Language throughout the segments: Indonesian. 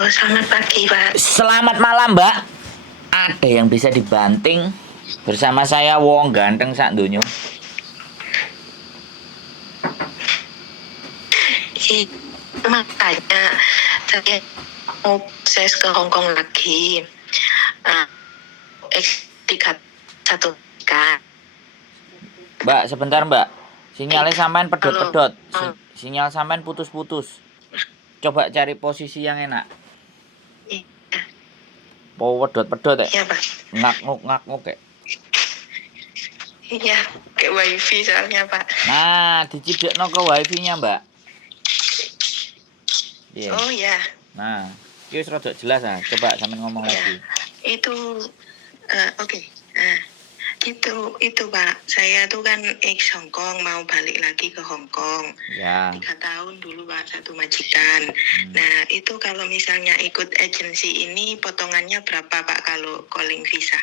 Selamat pagi, Pak. Selamat malam, Mbak. Ada yang bisa dibanting bersama saya wong ganteng sak dunyo. Makanya saya mau proses ke Hong Kong lagi. X31 kan. Mbak, sebentar, Mbak. Sinyalnya sampean pedot-pedot. Halo. Sinyal sampean putus-putus. Coba cari posisi yang enak. Iya, Oh, pedot-pedot ya. iya, Pak. Ngak-nguk kayak. Iya, kayak wifi soalnya, Pak. Nah, dicidekno ke wifi-nya, Mbak. Iya. Oh, ya. Nah, iki wis rada jelas ah. Coba sampean ngomong Ya, lagi. itu oke. Nah, itu Pak, saya tuh kan ex Hong Kong, mau balik lagi ke Hong Kong. Ya. 3 tahun dulu Pak, satu majikan. Nah, itu kalau misalnya ikut agensi ini potongannya berapa Pak kalau calling visa?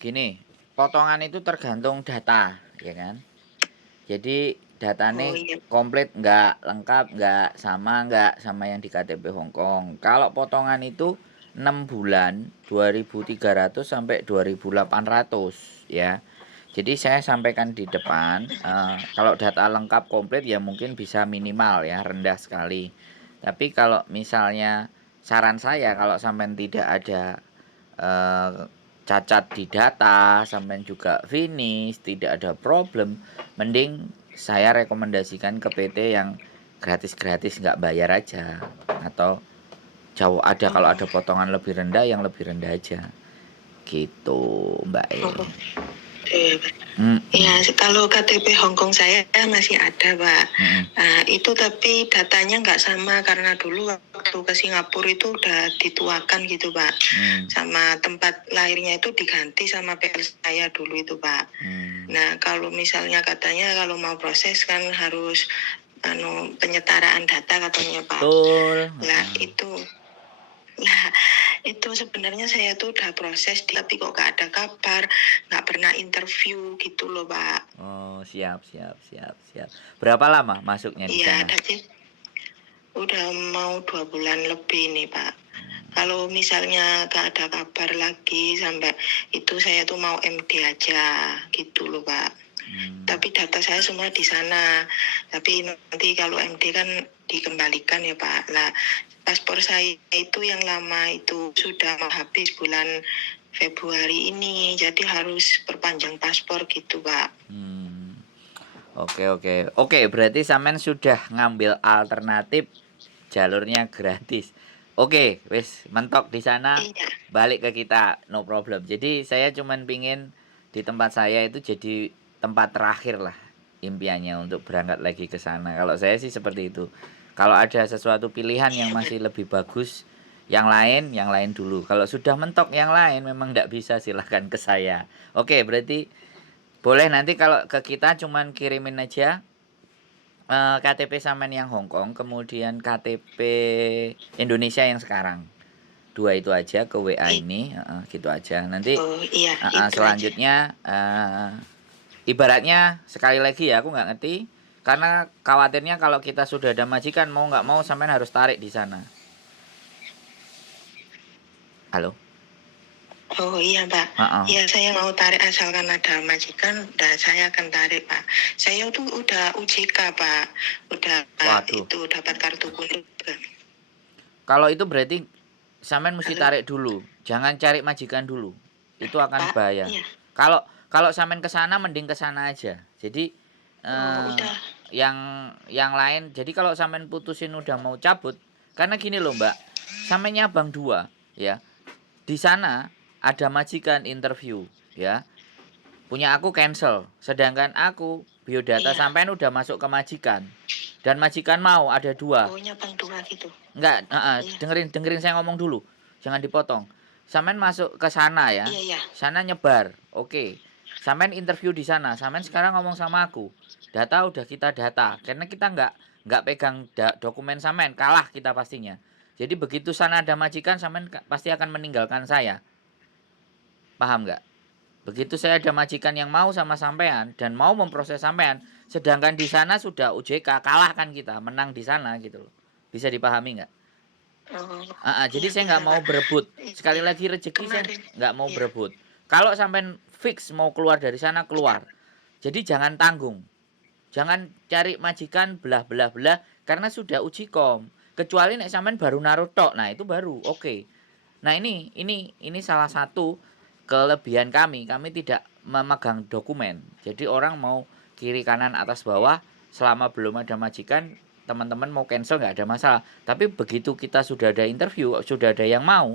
Gini. Potongan itu tergantung data, ya kan? Jadi datanya iya. komplit nggak lengkap, nggak sama yang di KTP Hong Kong. Kalau potongan itu 6 bulan 2.300 sampai 2.800 ya. Jadi saya sampaikan di depan, kalau data lengkap komplit ya mungkin bisa minimal ya, rendah sekali. Tapi kalau misalnya saran saya kalau sampai tidak ada cacat di data, sampai juga finish, tidak ada problem, mending saya rekomendasikan ke PT yang gratis-gratis nggak bayar aja, atau jauh ada kalau ada potongan lebih rendah yang lebih rendah aja gitu, Mbak E. Ya, kalau KTP Hong Kong saya masih ada, Pak. Itu tapi datanya nggak sama karena dulu waktu ke Singapura itu udah dituakan gitu, Pak. Sama tempat lahirnya itu diganti sama PL saya dulu itu, Pak. Nah, kalau misalnya katanya kalau mau proses kan harus penyetaraan data katanya, Pak. Betul. Itu sebenarnya saya tuh udah proses tapi kok gak ada kabar, gak pernah interview gitu loh, Pak. Oh, siap. Berapa lama masuknya di sana? Iya, udah mau 2 bulan lebih nih, Pak. Kalau misalnya gak ada kabar lagi sampai itu saya tuh mau MD aja gitu loh, Pak. Tapi data saya semua di sana. Tapi nanti kalau MD kan dikembalikan ya, Pak. Lah, paspor saya itu yang lama itu sudah mau habis bulan Februari ini, jadi harus perpanjang paspor gitu, Pak. Oke, berarti Samen sudah ngambil alternatif jalurnya gratis. Oke, wis mentok di sana. Iya. Balik ke kita, no problem. Jadi saya cuman pingin di tempat saya itu jadi tempat terakhir lah impiannya untuk berangkat lagi ke sana. Kalau saya sih seperti itu. Kalau ada sesuatu pilihan yang masih lebih bagus, yang lain dulu. Kalau sudah mentok yang lain memang tidak bisa, silahkan ke saya. Oke, berarti boleh nanti kalau ke kita cuman kirimin aja KTP Samen yang Hong Kong, kemudian KTP Indonesia yang sekarang. 2 itu aja ke WA ini, gitu aja. Nanti selanjutnya ibaratnya sekali lagi ya, aku nggak ngerti karena khawatirnya kalau kita sudah ada majikan mau nggak mau sampean harus tarik di sana. Halo. Oh iya, Pak. Ya, saya mau tarik asalkan ada majikan, dan saya akan tarik, Pak. Saya tuh udah UJK, Pak. Udah itu dapat kartu kuning. Kalau itu berarti sampean mesti tarik dulu. Jangan cari majikan dulu. Itu akan bahaya. Iya. Kalau sampean ke sana mending ke sana aja. Jadi yang lain, jadi kalau sampean putusin udah mau cabut, karena gini loh, Mbak. Sampeannya Bang 2, ya. Di sana ada majikan interview, ya. Punya aku cancel, sedangkan aku biodata sampean udah masuk ke majikan. Dan majikan mau ada 2. Pokoknya Bang 2 gitu. Enggak, dengerin saya ngomong dulu. Jangan dipotong. Sampean masuk ke sana ya. Sana nyebar. Oke. Sampean interview di sana. Sampean sekarang ngomong sama aku. Data udah kita data. Karena kita enggak pegang dokumen sampean, kalah kita pastinya. Jadi begitu sana ada majikan, sampean pasti akan meninggalkan saya. Paham enggak? Begitu saya ada majikan yang mau sama sampean dan mau memproses sampean, sedangkan di sana sudah UJK, kalah kan kita, menang di sana gitu loh. Bisa dipahami enggak? Oh, Jadi iya saya bisa nggak mau Pak. berebut. Sekali Iya, lagi rezeki saya kemarin. nggak mau Iya, berebut. Kalau sampai fix mau keluar dari sana, iya. keluar. Jadi jangan tanggung. Jangan cari majikan belah belah belah karena sudah uji kom. Kecuali nek sampean baru naruh tok. Nah, itu baru oke. Nah, ini salah satu kelebihan kami. Kami tidak memegang dokumen. Jadi orang mau kiri kanan atas bawah selama belum ada majikan, teman-teman mau cancel nggak ada masalah. Tapi begitu kita sudah ada interview, sudah ada yang mau,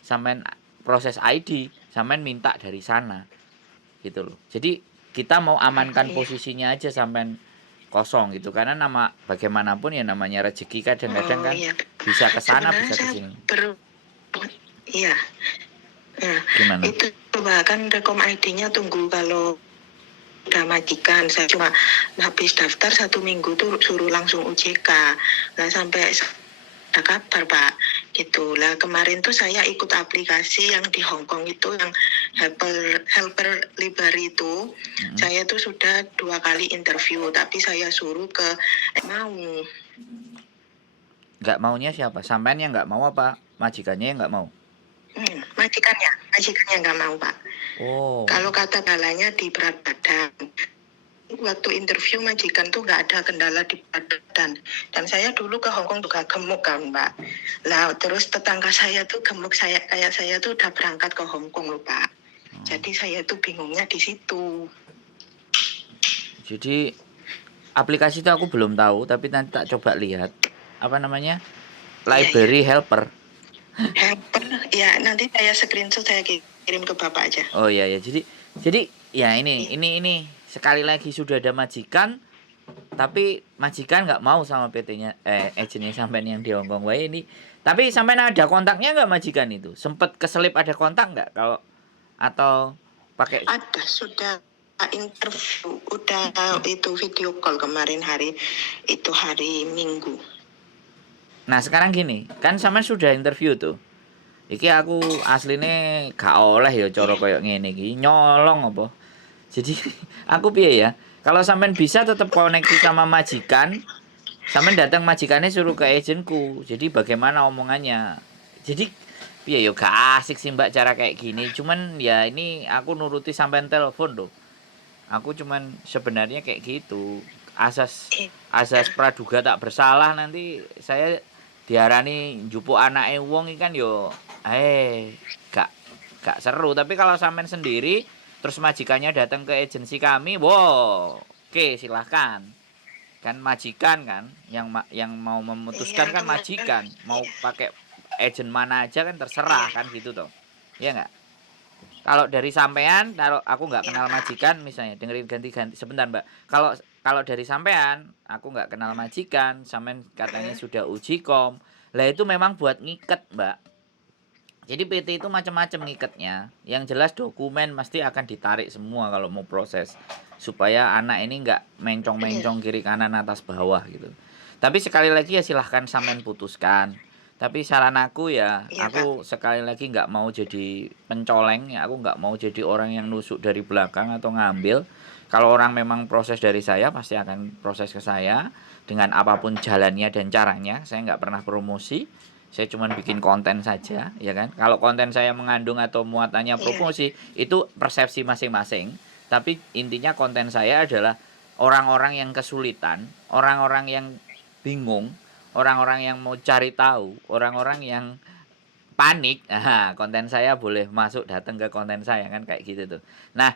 sampean proses ID, sampean minta dari sana gitu loh. Jadi kita mau amankan Iya. posisinya aja sampean kosong gitu, karena nama bagaimanapun ya namanya rezeki kadang-kadang Oh kan iya. bisa ke sana Sebenarnya bisa ke saya sini. iya. Nah, Gimana? itu bahkan rekom ID-nya tunggu kalau udah majikan. Saya cuma habis daftar 1 minggu tuh suruh langsung UJK. Nah, sampai ada kabar Pak gitu lah. Kemarin tuh saya ikut aplikasi yang di Hong Kong itu, yang helper Libari itu. Saya tuh sudah 2 kali interview, tapi saya suruh ke mau. Nggak maunya siapa? Sampean yang nggak mau apa majikannya yang nggak mau? Majikannya nggak mau Pak. Oh, Kalau kata balanya di berat badan. Waktu interview majikan tuh nggak ada kendala di badan. Dan saya dulu ke Hong Kong juga gemuk kan Mbak. Lah terus tetangga saya tuh gemuk, kayak saya tuh udah berangkat ke Hong Kong loh Pak. Jadi saya tuh bingungnya di situ. jadi aplikasi itu aku belum tahu, tapi nanti tak coba lihat. Apa namanya? Iya iya. Library Helper. Helper ya, nanti saya screenshot, saya kirim ke Bapak aja. Oh iya ya. Jadi ya ini sekali lagi sudah ada majikan, tapi majikan nggak mau sama PT-nya, agennya sampean yang di Hongkong wae ini. Tapi sampean ada kontaknya nggak majikan itu? Sempet keselip ada kontak nggak kalau atau pakai? Ada, sudah interview, udah itu video call kemarin hari Minggu. Nah sekarang gini, kan sampean sudah interview tuh. Iki aku asline gak oleh ya cara Iya. koyo ngene iki, nyolong apa. Jadi aku piye ya? Kalau sampean bisa tetap koneksi sama majikan, sampean datang majikannya suruh ke agentku. Jadi bagaimana omongannya? Jadi piye yo gak asik sih Mbak cara kayak gini. Cuman ya ini aku nuruti sampean telepon loh. Aku cuman sebenarnya kayak gitu. Asas asas praduga tak bersalah, nanti saya diarani njupuk anake wong iki kan yo gak gak seru. Tapi kalau sampean sendiri terus majikannya datang ke agensi kami, wow, oke silahkan. Kan majikan kan yang mau Iya memutuskan kan kemarin. majikan. Mau Iya. pakai agent mana aja kan Iya. terserah kan gitu toh. Iya nggak? Kalau dari sampean, kalau aku nggak Iya kenal Pak. majikan misalnya, dengerin ganti-ganti sebentar Mbak. Kalau kalau dari sampean, aku nggak kenal majikan, sampean katanya sudah uji kom, lah itu memang buat ngiket Mbak. Jadi PT itu macam-macam ngiketnya. Yang jelas dokumen pasti akan ditarik semua kalau mau proses, supaya anak ini nggak Iya. mencong-mencong kiri kanan atas bawah gitu. Tapi sekali lagi ya silahkan sampean putuskan. Tapi saran aku ya, Iya Pak. aku sekali lagi nggak mau jadi pencoleng ya, aku nggak mau jadi orang yang nusuk dari belakang atau ngambil. Kalau orang memang proses dari saya, pasti akan proses ke saya dengan apapun jalannya dan caranya. Saya nggak pernah promosi, saya cuma bikin konten saja, ya kan? Kalau konten saya mengandung atau muatannya Iya. promosi, itu persepsi masing-masing. Tapi intinya konten saya adalah orang-orang yang kesulitan, orang-orang yang bingung, orang-orang yang mau cari tahu, orang-orang yang panik. Nah, konten saya boleh masuk datang ke konten saya kan kayak gitu tuh. Nah,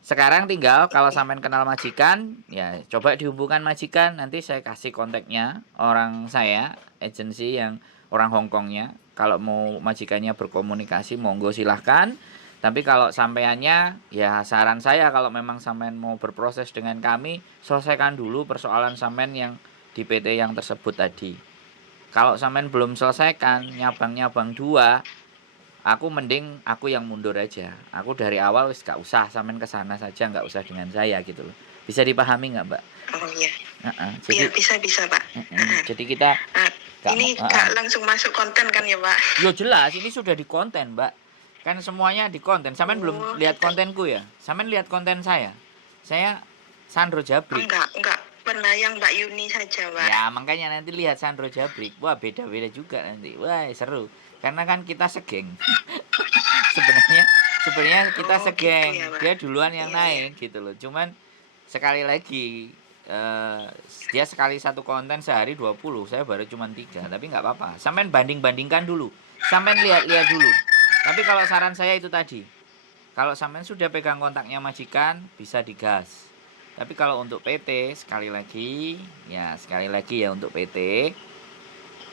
sekarang tinggal kalau sampean kenal majikan, ya coba dihubungkan majikan, nanti saya kasih kontaknya orang saya, agensi yang orang Hongkongnya. Kalau mau majikannya berkomunikasi, monggo silahkan. Tapi kalau sampeannya, ya saran saya kalau memang sampean mau berproses dengan kami, selesaikan dulu persoalan sampean yang di PT yang tersebut tadi. Kalau sampean belum selesaikan, nyabang-nyabang dua, aku mending aku yang mundur aja. Aku dari awal wis gak usah sampean ke sana saja, nggak usah dengan saya gitu loh. Bisa dipahami nggak Mbak? Oh iya. Jadi Iya bisa Pak. jadi kita Nah, nggak mau. ini Kak langsung masuk konten kan ya Pak? Yo jelas ini sudah di konten Mbak. Kan semuanya di konten. Sampean belum Oh lihat gitu. kontenku ya? Sampean lihat konten saya. Saya Sandro Jabrik. Enggak. pernah yang Mbak Yuni saja, Mbak. Ya makanya nanti lihat Sandro Jabrik, wah beda-beda juga nanti, wah seru. Karena kan kita segeng. sebenarnya kita Oh, gitu ya, segeng, Mbak. dia duluan yang Iya, iya. naik gitu loh. Cuman sekali lagi eh, dia sekali satu konten sehari 20, saya baru cuma 3, tapi nggak apa-apa. Sampean banding-bandingkan dulu, sampean lihat-lihat dulu. Tapi kalau saran saya itu tadi, kalau sampean sudah pegang kontaknya majikan, bisa digas. Tapi kalau untuk PT sekali lagi ya untuk PT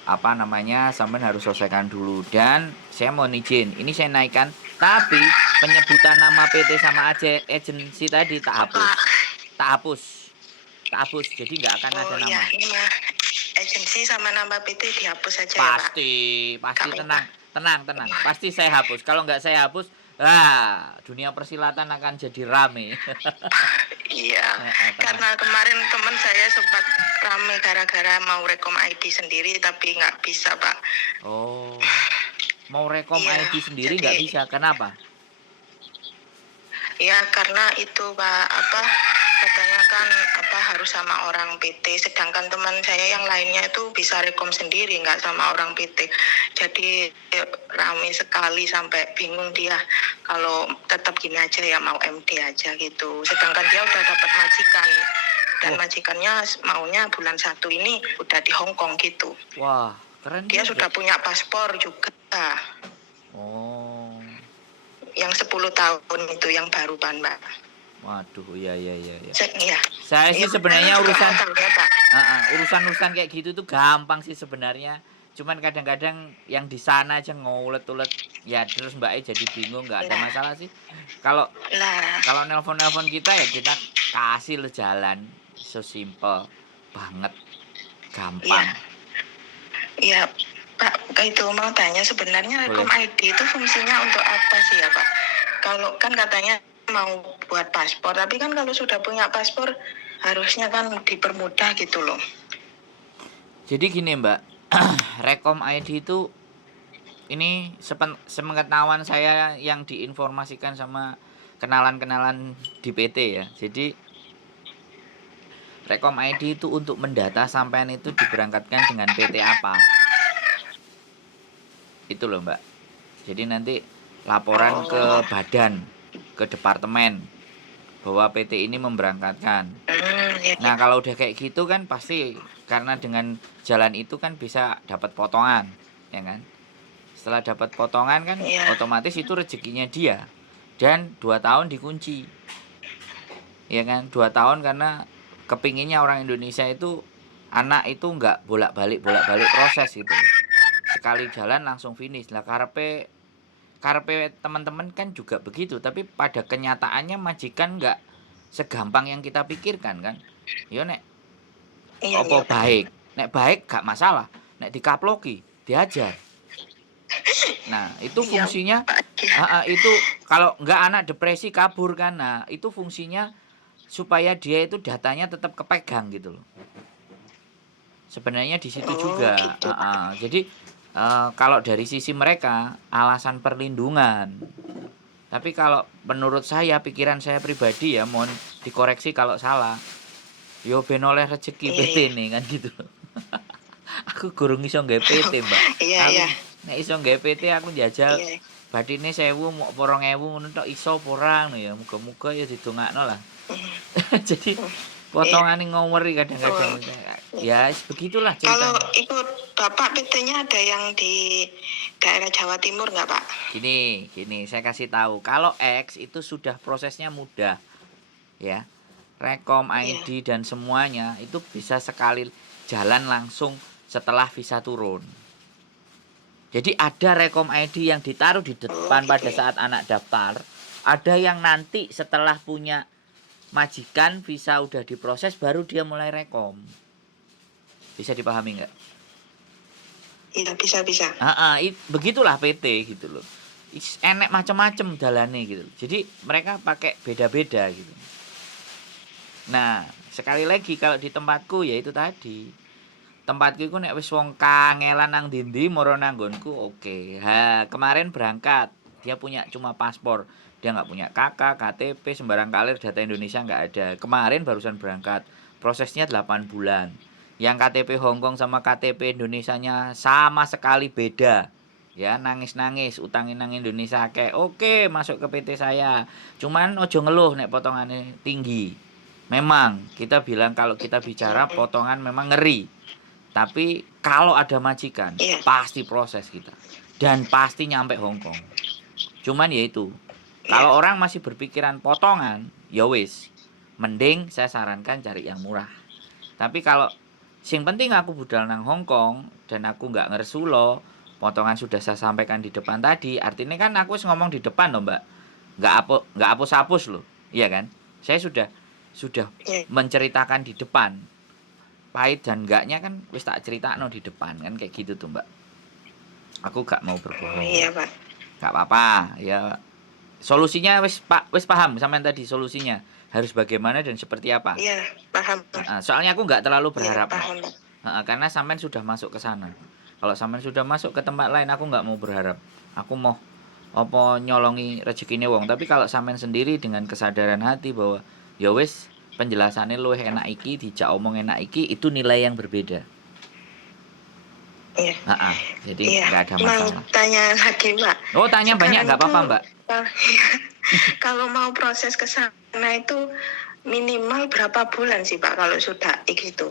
apa namanya sampean harus selesaikan dulu. Dan saya mau izin ini saya naikkan, tapi penyebutan nama PT sama agensi tadi tak Apa? hapus, tak hapus, tak hapus, jadi nggak akan ada Oh iya, nama. ini mah agensi sama nama PT dihapus saja ya, Pak. Pasti Kak minta. tenang pasti saya hapus. Kalau nggak saya hapus, dunia persilatan akan jadi rame. Iya, Tenang. karena kemarin teman saya sempat rame gara-gara mau rekom ID sendiri tapi nggak bisa, Pak. Oh, mau rekom Iya, ID sendiri jadi nggak bisa, kenapa? ya karena itu, Pak, apa katanya kan apa harus sama orang PT, sedangkan teman saya yang lainnya itu bisa rekom sendiri nggak sama orang PT. Jadi rame sekali sampai bingung dia kalau tetap gini aja ya mau MD aja gitu. Sedangkan dia udah dapat majikan dan Wah. majikannya maunya bulan 1 ini udah di Hong Kong gitu. Wah, keren Dia juga. sudah punya paspor juga. Oh, Yang 10 tahun itu yang baru kan, Mbak. waduh, iya. Iya. Saya sih Iya, sebenarnya juga urusan mau tahu ya, Pak. urusan kayak gitu tuh gampang sih sebenarnya. Cuman kadang-kadang yang di sana aja ngulet-ulet, ya terus Mbaknya jadi bingung, nggak ada Nah. masalah sih. Kalau Lah, kalau nelpon kita ya kita kasih le jalan, so simple banget, gampang. iya, Pak, itu mau tanya sebenarnya Boleh. rekom ID itu fungsinya untuk apa sih ya, Pak? Kalau kan katanya mau buat paspor, tapi kan kalau sudah punya paspor harusnya kan dipermudah gitu loh. Jadi gini Mbak, rekom ID itu ini sepengetahuan saya yang diinformasikan sama kenalan-kenalan di PT ya. Jadi rekom ID itu untuk mendata sampean itu diberangkatkan dengan PT apa. Itu loh Mbak. Jadi nanti laporan ke badan, ke departemen bahwa PT ini memberangkatkan. Iya. Nah kalau udah kayak gitu kan pasti karena dengan jalan itu kan bisa dapat potongan, ya kan? Setelah dapat potongan kan Iya. otomatis itu rezekinya dia. Dan 2 tahun dikunci, ya kan? 2 tahun karena kepinginnya orang Indonesia itu anak itu nggak bolak-balik proses gitu. Sekali jalan langsung finish. Lah karepe teman-teman kan juga begitu, tapi pada kenyataannya majikan nggak segampang yang kita pikirkan kan. Yo nek Iya, opo iya. baik, nek baik gak masalah, nek dikaploki diajar. Nah itu Iya, fungsinya Pak. itu kalau nggak anak depresi kabur kan. Nah itu fungsinya supaya dia itu datanya tetap kepegang gitu loh. Sebenarnya di situ juga. Gitu. Jadi kalau dari sisi mereka alasan perlindungan. Tapi kalau menurut saya, pikiran saya pribadi ya, mohon dikoreksi kalau salah. Yo ben oleh rezeki PT nih kan gitu. Aku gurung iso nggawe PT, Mbak. Iya. Nek iso nggawe PT aku njajal Iya. badine 1000 mau 2000 ngono tok iso apa ora ngono ya. Muga-muga ya didongakno lah. Jadi potongane ngoweri kadang-kadang. Ya begitulah Kalau ceritanya. ikut Bapak PT-nya ada yang di daerah Jawa Timur nggak, Pak? Gini, saya kasih tahu. Kalau X itu sudah prosesnya mudah. Ya. Rekom ID dan semuanya itu bisa sekali jalan langsung setelah visa turun. Jadi ada rekom ID yang ditaruh di depan pada saat anak daftar. Ada yang nanti setelah punya majikan visa udah diproses baru dia mulai rekom. Bisa dipahami nggak? Iya, bisa. Begitulah PT gitu loh. Enek macam-macam dalane gitu. Jadi mereka pakai beda-beda gitu. Nah, sekali lagi kalau di tempatku ya itu tadi. Tempatku itu nek wis wong kangelan nang ndi-ndi moro nanggonku oke. Kemarin berangkat, dia punya cuma paspor. Dia nggak punya KK, KTP, sembarang kalir data Indonesia nggak ada. Kemarin barusan berangkat. prosesnya 8 bulan. Yang KTP Hong Kong sama KTP Indonesianya sama sekali beda. Ya, nangis-nangis utangin nang Indonesia kayak oke, masuk ke PT saya. Cuman ojo ngeluh nek potongannya tinggi. Memang kita bilang kalau kita bicara potongan memang ngeri. Tapi kalau ada majikan Iya. pasti proses kita. Dan pasti nyampe Hong Kong. Cuman ya itu. Kalau orang masih berpikiran potongan, ya wis. Mending saya sarankan cari yang murah. Tapi kalau sing penting aku budal nang Hong Kong dan aku nggak ngersulo, potongan sudah saya sampaikan di depan tadi. Artinya kan aku ngomong di depan loh, Mbak. Nggak hapus-hapus loh. Iya kan? Saya sudah menceritakan di depan. Pahit dan enggaknya kan wis tak critakno di depan kan kayak gitu tuh, Mbak. Aku gak mau berbohong. Iya, Pak. Gak apa-apa. Ya solusinya wis paham sampean tadi solusinya. Harus bagaimana dan seperti apa. Iya, paham. Soalnya aku nggak terlalu berharap. Paham. Karena sampean sudah masuk ke sana. Kalau sampean sudah masuk ke tempat lain aku nggak mau berharap. Aku mau apa nyolongi rezekine wong. Tapi kalau sampean sendiri dengan kesadaran hati bahwa ya wis penjelasannya luwih enak iki, dijak omong enak iki, itu nilai yang berbeda. Iya. Jadi nggak ada masalah. Mau tanya lagi, Mbak. Oh, tanya sekarang banyak nggak apa-apa, Mbak. Kalau mau proses ke sana itu minimal berapa bulan sih, Pak, kalau sudah itu?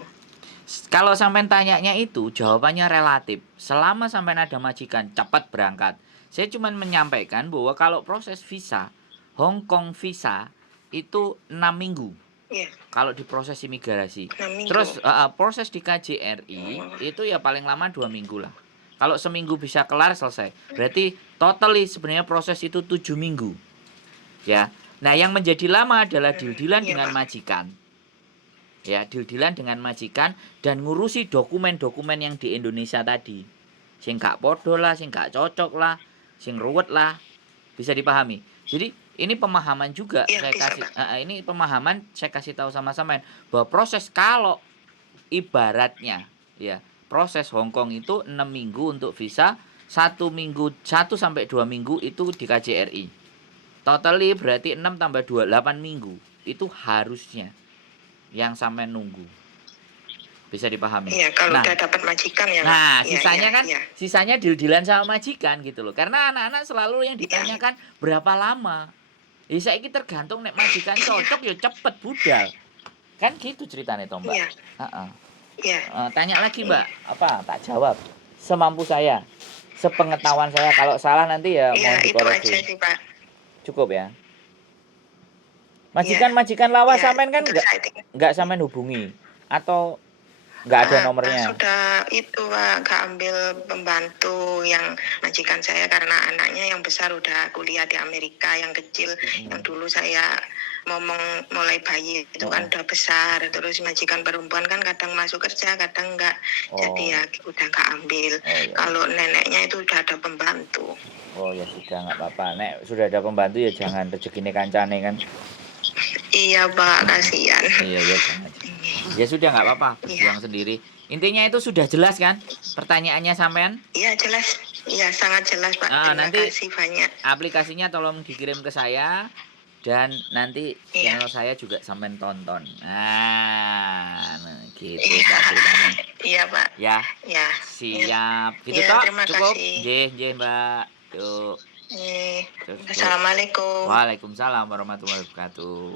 Kalau sampean tanyanya itu jawabannya relatif. Selama sampean ada majikan cepat berangkat. Saya cuma menyampaikan bahwa kalau proses visa Hong Kong visa itu 6 minggu. Iya. Kalau diproses imigrasi. Terus proses di KJRI itu ya paling lama 2 minggu lah. Kalau seminggu bisa kelar selesai. Berarti totally sebenarnya proses itu 7 minggu. Ya. Nah, yang menjadi lama adalah deal-dealan dengan majikan. Ya, deal-dealan dengan majikan dan ngurusi dokumen-dokumen yang di Indonesia tadi. Sing gak podo lah, sing gak cocok lah, sing ruwet lah. Bisa dipahami. Jadi ini pemahaman juga ini pemahaman saya kasih tahu sama-sama bahwa proses kalau ibaratnya ya proses Hong Kong itu 6 minggu untuk visa, 1 sampai 2 minggu itu di KJRI. Totally berarti 6 tambah 2 8 minggu. Itu harusnya yang sampai nunggu. Bisa dipahami. Iya, kalau udah dapat majikan ya. Nah, sisanya sisanya deal-dealan sama majikan gitu loh. Karena anak-anak selalu yang ditanyakan berapa lama. Ya saiki tergantung nek majikan cocok ya cepet budal. Kan gitu ceritanya toh, Mbak. Iya. Tanya lagi, Mbak. Apa? Tak jawab. Semampu saya. Sepengetahuan saya. Kalau salah nanti ya mohon dikoreksi. Itu aja sih, Pak. Cukup ya. Majikan lawas sampean kan enggak sampean hubungi atau enggak ada nomornya? Sudah itu, Pak, ambil pembantu yang majikan saya karena anaknya yang besar udah kuliah di Amerika, yang kecil yang dulu saya mulai bayi itu kan udah besar. Terus majikan perempuan kan kadang masuk kerja, kadang enggak. Jadi ya udah enggak ambil. Kalau neneknya itu udah ada pembantu. Oh ya sudah, enggak apa-apa. Nek sudah ada pembantu ya jangan rezekine kancane kan. Iya, Pak, kasihan. Iya, jangan. Ya sudah nggak apa-apa, berjuang sendiri. Intinya itu sudah jelas kan pertanyaannya sampean? Iya jelas, iya sangat jelas, Pak. Terima kasih banyak. Aplikasinya tolong dikirim ke saya dan nanti channel saya juga sampean tonton. Nah gitu Pak ceritanya. Iya, Pak. Ya. Siap. Gitu toh. Cukup. Nggih, Mbak. Yuk. Assalamualaikum. Waalaikumsalam warahmatullahi wabarakatuh.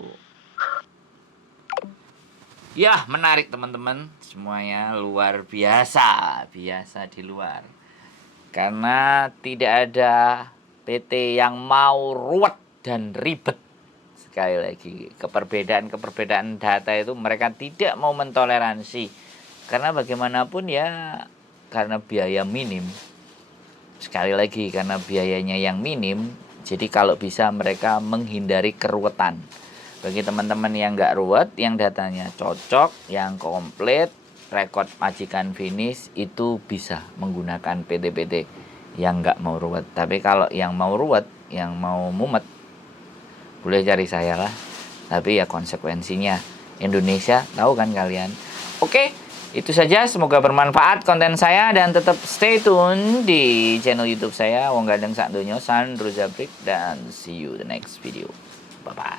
Ya, menarik teman-teman. Semuanya luar biasa di luar. Karena tidak ada PT yang mau ruwet dan ribet. Sekali lagi, keperbedaan data itu mereka tidak mau mentoleransi. Karena bagaimanapun ya, karena biaya minim. Sekali lagi, karena biayanya yang minim, jadi kalau bisa mereka menghindari keruwetan. Bagi teman-teman yang nggak ruwet, yang datanya cocok, yang komplit, rekod majikan finish, itu bisa menggunakan PT-PT yang nggak mau ruwet. Tapi kalau yang mau ruwet, yang mau mumet, boleh cari saya lah. Tapi ya konsekuensinya Indonesia, tahu kan kalian. Oke, itu saja. Semoga bermanfaat konten saya dan tetap stay tune di channel YouTube saya Wong Gandeng Sak Donya San Ruzabrik, dan see you the next video. Bye bye.